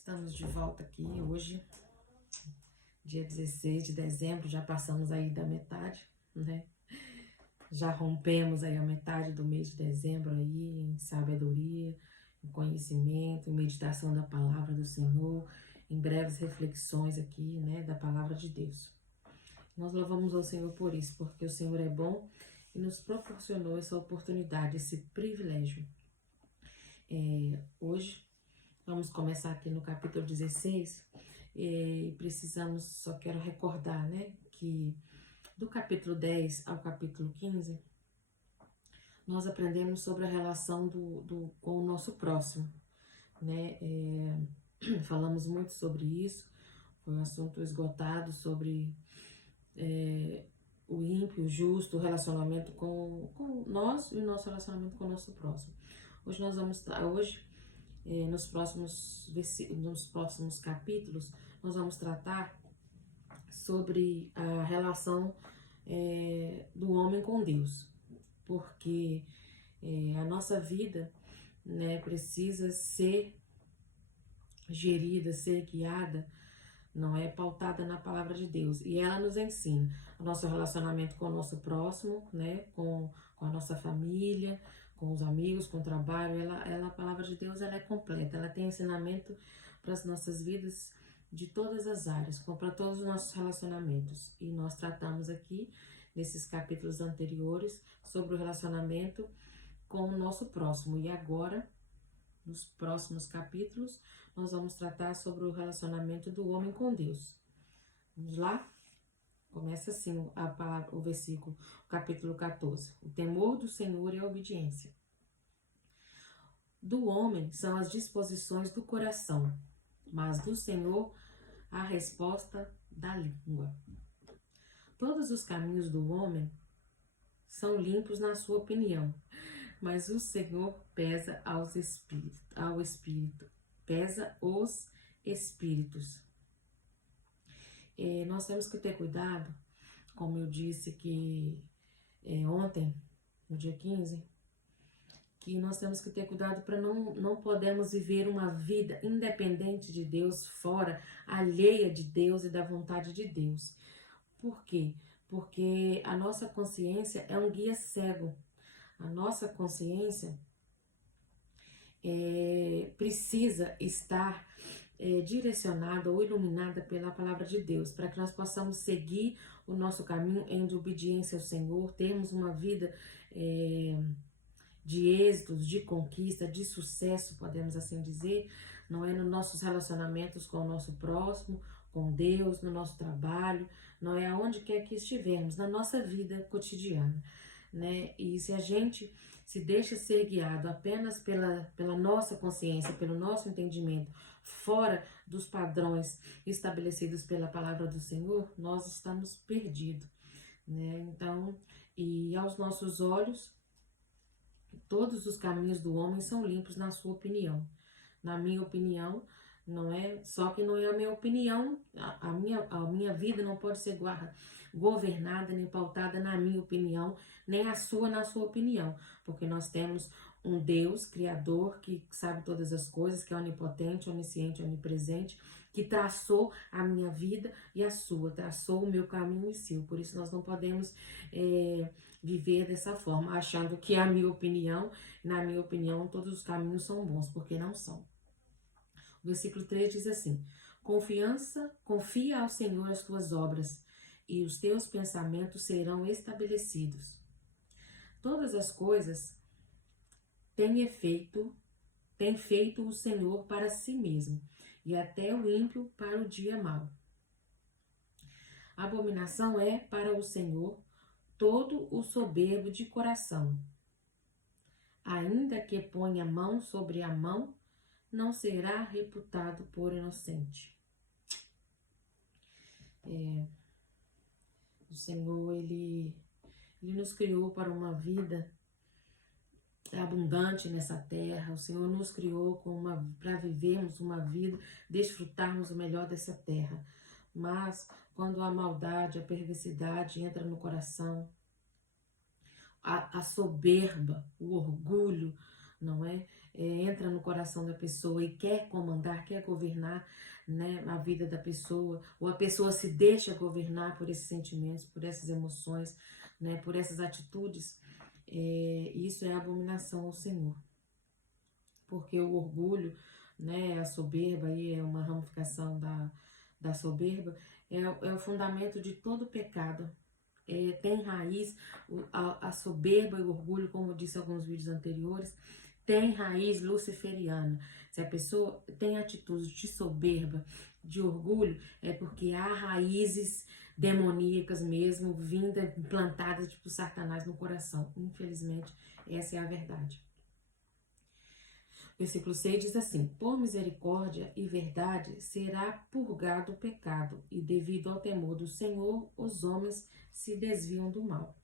Estamos de volta aqui hoje, dia 16 de dezembro, já passamos aí da metade, né? Já rompemos aí a metade do mês de dezembro aí em sabedoria, em conhecimento, em meditação da palavra do Senhor, em breves reflexões aqui, né, da palavra de Deus. Nós louvamos ao Senhor por isso, porque o Senhor é bom e nos proporcionou essa oportunidade, esse privilégio. Hoje vamos começar aqui no capítulo 16 e precisamos, só quero recordar, né, que do capítulo 10 ao capítulo 15, nós aprendemos sobre a relação com o nosso próximo, né, falamos muito sobre isso, foi um assunto esgotado sobre o ímpio, o justo, o relacionamento com nós e o nosso relacionamento com o nosso próximo. Hoje nós vamos estar, nos próximos capítulos, nós vamos tratar sobre a relação do homem com Deus, porque a nossa vida, né, precisa ser gerida, ser guiada, não é pautada na palavra de Deus, e ela nos ensina o nosso relacionamento com o nosso próximo, né, com a nossa família, com os amigos, com o trabalho. A palavra de Deus, ela é completa, ela tem ensinamento para as nossas vidas de todas as áreas, para todos os nossos relacionamentos. E nós tratamos aqui, nesses capítulos anteriores, sobre o relacionamento com o nosso próximo. E agora, nos próximos capítulos, nós vamos tratar sobre o relacionamento do homem com Deus. Vamos lá? Começa assim o versículo, o capítulo 14. O temor do Senhor e a obediência. Do homem são as disposições do coração, mas do Senhor a resposta da língua. Todos os caminhos do homem são limpos na sua opinião, mas o Senhor pesa ao espírito, pesa os espíritos. Nós temos que ter cuidado, como eu disse que ontem, no dia 15, que nós temos que ter cuidado para não podemos viver uma vida independente de Deus, fora, alheia de Deus e da vontade de Deus. Por quê? Porque a nossa consciência é um guia cego. A nossa consciência precisa estar direcionada ou iluminada pela palavra de Deus, para que nós possamos seguir o nosso caminho em obediência ao Senhor, termos uma vida de êxitos, de conquista, de sucesso, podemos assim dizer, não é nos nossos relacionamentos com o nosso próximo, com Deus, no nosso trabalho, não é aonde quer que estivermos, na nossa vida cotidiana, né? E se a gente se deixa ser guiado apenas pela nossa consciência, pelo nosso entendimento, fora dos padrões estabelecidos pela palavra do Senhor, nós estamos perdidos, né? Então, e aos nossos olhos, todos os caminhos do homem são limpos na sua opinião. Na minha opinião, não é só que não é a minha opinião, a minha vida não pode ser governada nem pautada na minha opinião, nem a sua na sua opinião, porque nós temos um Deus criador que sabe todas as coisas, que é onipotente, onisciente, onipresente, que traçou a minha vida e a sua, traçou o meu caminho e o seu. Por isso nós não podemos viver dessa forma, achando que a minha opinião, na minha opinião, todos os caminhos são bons, porque não são. O versículo 3 diz assim: confia ao Senhor as tuas obras, e os teus pensamentos serão estabelecidos. Todas as coisas tem feito o Senhor para si mesmo, e até o ímpio para o dia mau. Abominação é para o Senhor todo o soberbo de coração. Ainda que ponha a mão sobre a mão, não será reputado por inocente. O Senhor, Ele nos criou para uma vida abundante nessa terra. O Senhor nos criou para vivermos uma vida, desfrutarmos o melhor dessa terra. Mas quando a maldade, a perversidade entra no coração, a soberba, o orgulho, não é? entra no coração da pessoa e quer comandar, quer governar, né, a vida da pessoa, ou a pessoa se deixa governar por esses sentimentos, por essas emoções, né, por essas atitudes, isso é abominação ao Senhor. Porque o orgulho, né, a soberba, aí é uma ramificação da soberba, é o fundamento de todo pecado. Tem raiz, a soberba e o orgulho, como eu disse em alguns vídeos anteriores, tem raiz luciferiana. Se a pessoa tem atitudes de soberba, de orgulho, é porque há raízes demoníacas mesmo, vindas, implantadas tipo Satanás no coração. Infelizmente, essa é a verdade. Versículo 6 diz assim: por misericórdia e verdade será purgado o pecado, e devido ao temor do Senhor, os homens se desviam do mal.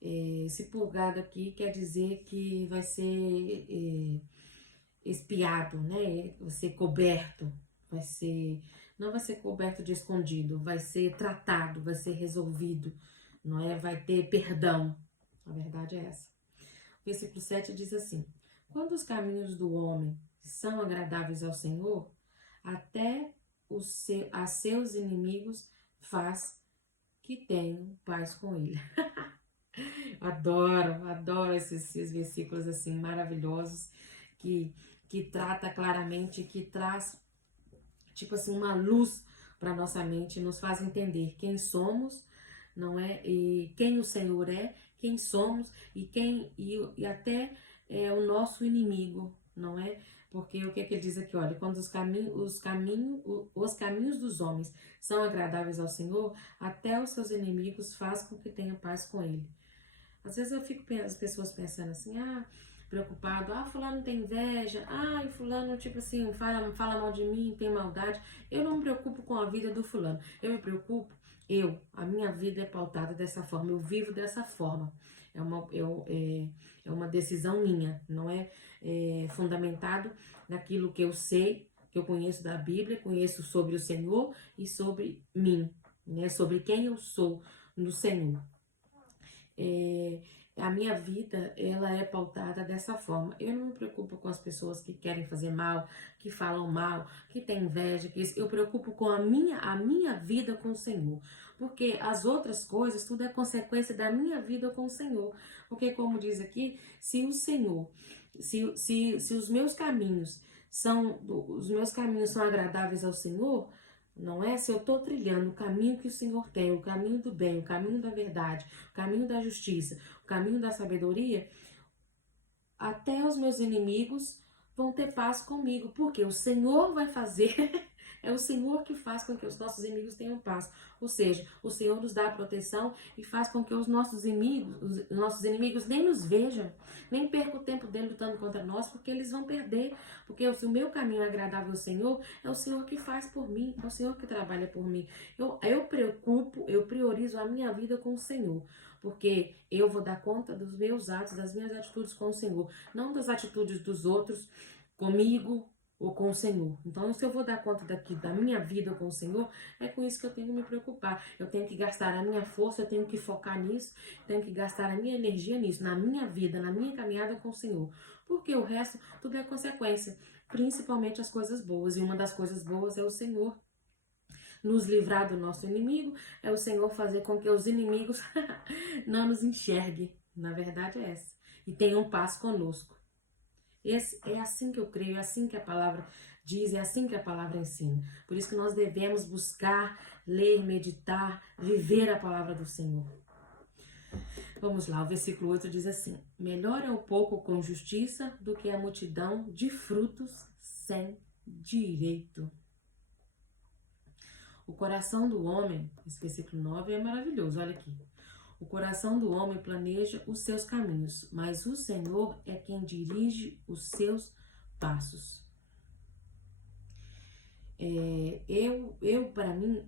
Esse purgado aqui quer dizer que vai ser expiado, né? Vai ser coberto, não vai ser coberto de escondido, vai ser tratado, vai ser resolvido, não é? Vai ter perdão. A verdade é essa. Versículo 7 diz assim: quando os caminhos do homem são agradáveis ao Senhor, até a seus inimigos faz que tenham paz com ele. Adoro esses versículos assim maravilhosos que trata claramente, que traz tipo assim uma luz para nossa mente, nos faz entender quem somos, não é? E quem o Senhor é, quem somos e até o nosso inimigo, não é? Porque o que é que ele diz aqui? Olha, quando os caminhos dos homens são agradáveis ao Senhor, até os seus inimigos faz com que tenha paz com ele. Às vezes eu fico as pessoas pensando assim, preocupado, fulano tem inveja, e fulano, tipo assim, fala mal de mim, tem maldade. Eu não me preocupo com a vida do fulano, eu me preocupo, a minha vida é pautada dessa forma, eu vivo dessa forma. É uma decisão minha, não é fundamentado naquilo que eu sei, que eu conheço da Bíblia, conheço sobre o Senhor e sobre mim, né, sobre quem eu sou no Senhor. A minha vida, ela é pautada dessa forma. Eu não me preocupo com as pessoas que querem fazer mal, que falam mal, que têm inveja, eu preocupo com a minha vida com o Senhor. Porque as outras coisas, tudo é consequência da minha vida com o Senhor. Porque como diz aqui, se o Senhor, se os meus caminhos são agradáveis ao Senhor, não é? Se eu estou trilhando o caminho que o Senhor tem, o caminho do bem, o caminho da verdade, o caminho da justiça, o caminho da sabedoria, até os meus inimigos vão ter paz comigo, porque o Senhor vai fazer, é o Senhor que faz com que os nossos inimigos tenham paz. Ou seja, o Senhor nos dá proteção e faz com que os nossos inimigos nem nos vejam, nem percam o tempo dele lutando contra nós, porque eles vão perder. Porque se o meu caminho é agradável ao Senhor, é o Senhor que faz por mim, é o Senhor que trabalha por mim. Eu priorizo a minha vida com o Senhor, porque eu vou dar conta dos meus atos, das minhas atitudes com o Senhor, não das atitudes dos outros comigo ou com o Senhor. Então, se eu vou dar conta da minha vida com o Senhor, é com isso que eu tenho que me preocupar. Eu tenho que gastar a minha força, eu tenho que focar nisso, tenho que gastar a minha energia nisso, na minha vida, na minha caminhada com o Senhor. Porque o resto, tudo é consequência, principalmente as coisas boas. E uma das coisas boas é o Senhor nos livrar do nosso inimigo, é o Senhor fazer com que os inimigos não nos enxerguem. Na verdade é essa. E tenham paz conosco. É assim que eu creio, é assim que a palavra diz, é assim que a palavra ensina. Por isso que nós devemos buscar, ler, meditar, viver a palavra do Senhor. Vamos lá, o versículo 8 diz assim: melhor é o pouco com justiça do que a multidão de frutos sem direito. O coração do homem, esse versículo 9 é maravilhoso, olha aqui. O coração do homem planeja os seus caminhos, mas o Senhor é quem dirige os seus passos. Eu para mim,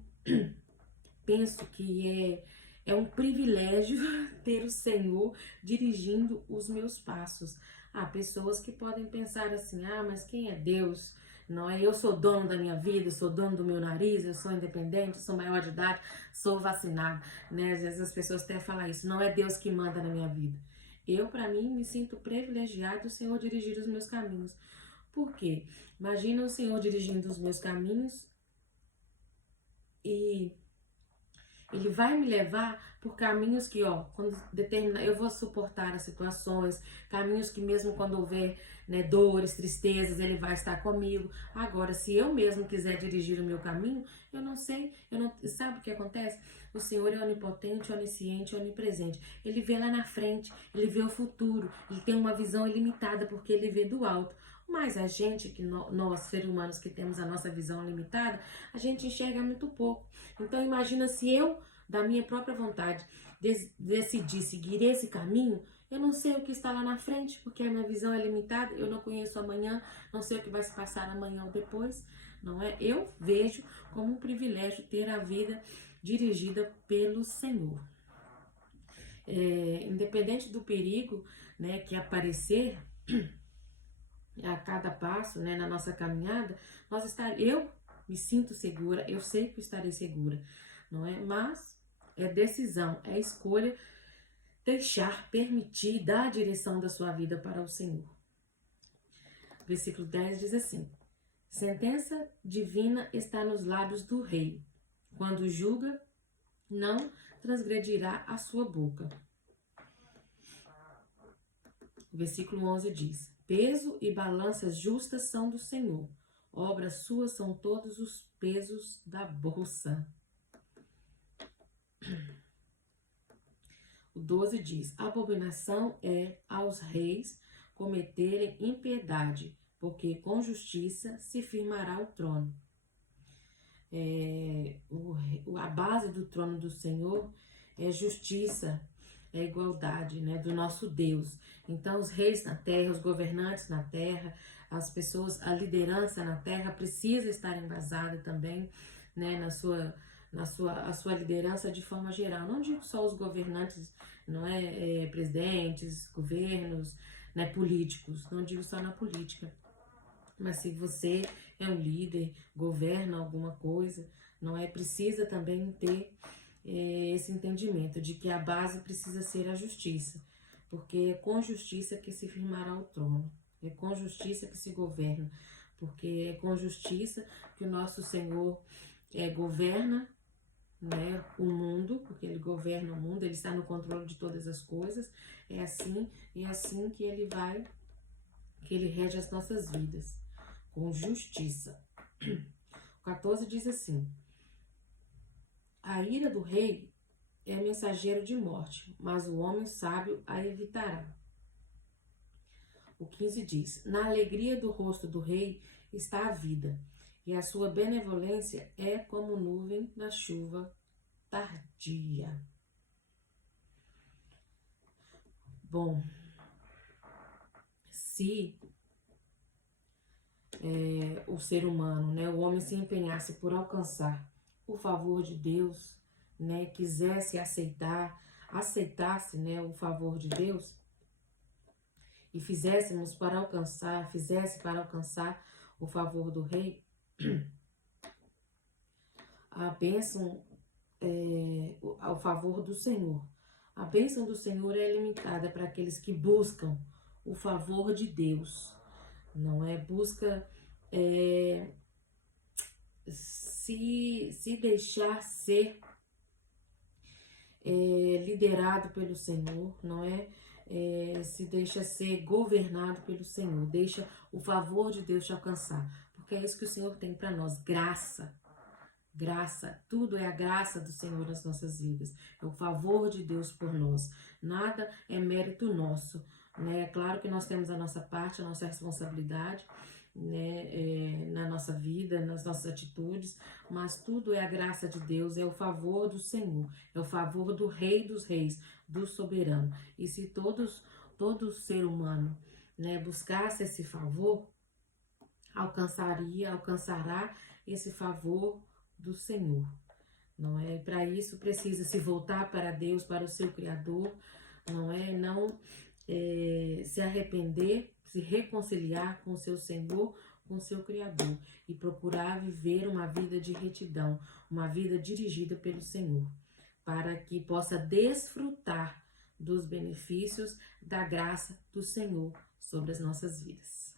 penso que é um privilégio ter o Senhor dirigindo os meus passos. Há pessoas que podem pensar assim, mas quem é Deus? Não é? Eu sou dono da minha vida, eu sou dono do meu nariz, eu sou independente, eu sou maior de idade, sou vacinado, né? Às vezes as pessoas até falam isso, não é Deus que manda na minha vida. Eu, para mim, me sinto privilegiado o Senhor dirigir os meus caminhos. Por quê? Imagina o Senhor dirigindo os meus caminhos e Ele vai me levar por caminhos que, ó, quando determina, eu vou suportar as situações, caminhos que mesmo quando houver, né, dores, tristezas, Ele vai estar comigo. Agora, se eu mesmo quiser dirigir o meu caminho, eu não sei, sabe o que acontece? O Senhor é onipotente, onisciente, onipresente. Ele vê lá na frente, Ele vê o futuro, Ele tem uma visão ilimitada porque Ele vê do alto. Mas a gente, nós, seres humanos que temos a nossa visão limitada, a gente enxerga muito pouco. Então imagina se eu, da minha própria vontade, decidir seguir esse caminho, eu não sei o que está lá na frente, porque a minha visão é limitada, eu não conheço amanhã, não sei o que vai se passar amanhã ou depois, não é? Eu vejo como um privilégio ter a vida dirigida pelo Senhor. Independente do perigo, né, que aparecer a cada passo, né, na nossa caminhada, eu me sinto segura, eu sei que estarei segura, não é? Mas é decisão, é escolha deixar, permitir, dar a direção da sua vida para o Senhor. Versículo 10 diz assim: sentença divina está nos lábios do rei. Quando julga, não transgredirá a sua boca. Versículo 11 diz: peso e balanças justas são do Senhor. Obras suas são todos os pesos da bolsa. O 12 diz: abominação é aos reis cometerem impiedade, porque com justiça se firmará o trono. A base do trono do Senhor é justiça, é igualdade, né, do nosso Deus. Então os reis na terra, os governantes na terra, as pessoas, a liderança na terra precisa estar embasada também, né, a sua liderança de forma geral. Não digo só os governantes, não é, presidentes, governos, né, políticos, não digo só na política. Mas se você é um líder, governa alguma coisa, não é, precisa também ter esse entendimento de que a base precisa ser a justiça, porque é com justiça que se firmará o trono, é com justiça que se governa, porque é com justiça que o nosso Senhor governa, né, o mundo, porque Ele governa o mundo, Ele está no controle de todas as coisas. É assim que Ele rege as nossas vidas, com justiça. O 14 diz assim: a ira do rei é mensageiro de morte, mas o homem sábio a evitará. O 15 diz: na alegria do rosto do rei está a vida, e a sua benevolência é como nuvem na chuva tardia. Bom, se o ser humano, né, o homem se empenhasse por alcançar o favor de Deus, né, quisesse aceitasse, né, o favor de Deus e fizesse para alcançar o favor do rei, a bênção ao favor do Senhor. A bênção do Senhor é limitada para aqueles que buscam o favor de Deus, não é? Busca se deixar ser liderado pelo Senhor, não é? Se deixa ser governado pelo Senhor, deixa o favor de Deus te alcançar, porque é isso que o Senhor tem para nós, graça, tudo é a graça do Senhor nas nossas vidas, é o favor de Deus por nós, nada é mérito nosso, né? É claro que nós temos a nossa parte, a nossa responsabilidade, né, na nossa vida, nas nossas atitudes, mas tudo é a graça de Deus, é o favor do Senhor, é o favor do Rei dos Reis, do Soberano. E se todo ser humano, né, buscasse esse favor, alcançará esse favor do Senhor, não é? Para isso precisa se voltar para Deus, para o seu Criador, não é? Não se arrepender, se reconciliar com o seu Senhor, com o seu Criador e procurar viver uma vida de retidão, uma vida dirigida pelo Senhor, para que possa desfrutar dos benefícios da graça do Senhor sobre as nossas vidas.